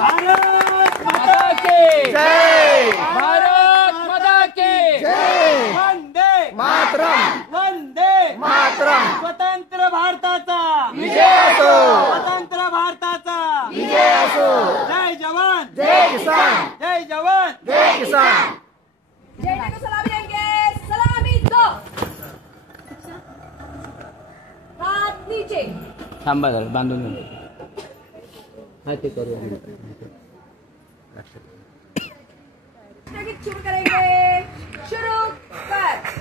भारत माता की जय भारत माता की जय वंदे मातरम वंदे मातरम स्वतंत्र भारताचा विजय असो स्वतंत्र भारताचा विजय असो जय जवान जय किसान जय जवान जय किसान जेने को सलामी देंगे सलामी दो हाथ नीचे थांबा जरा बांधून शुरू करेंगे शुरू कर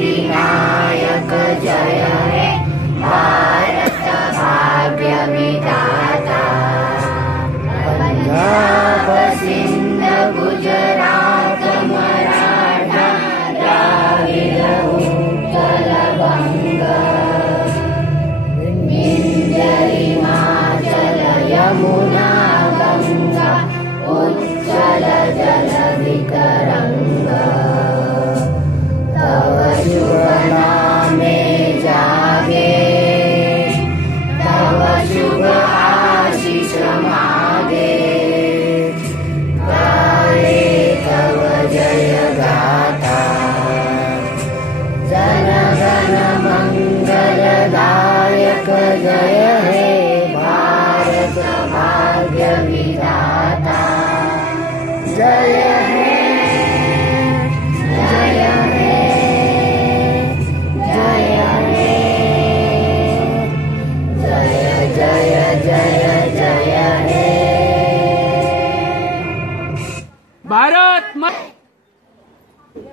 अधिनायक जय हे भारत भाग्य विधाता पंजाब सिंध गुजरात मराठा द्राविड उत्कल बंग विंध्य हिमाचल यमुना गंगा उच्चल जल वितरंग तव शुभ नामे जागे तव शुभ आशीष मागे गाये तव जय गाथा जन गण मंगलदायक जय हे भारत भाग्य विधाता जय हे जय हे जय हे जय जय जय जय हे भारत माता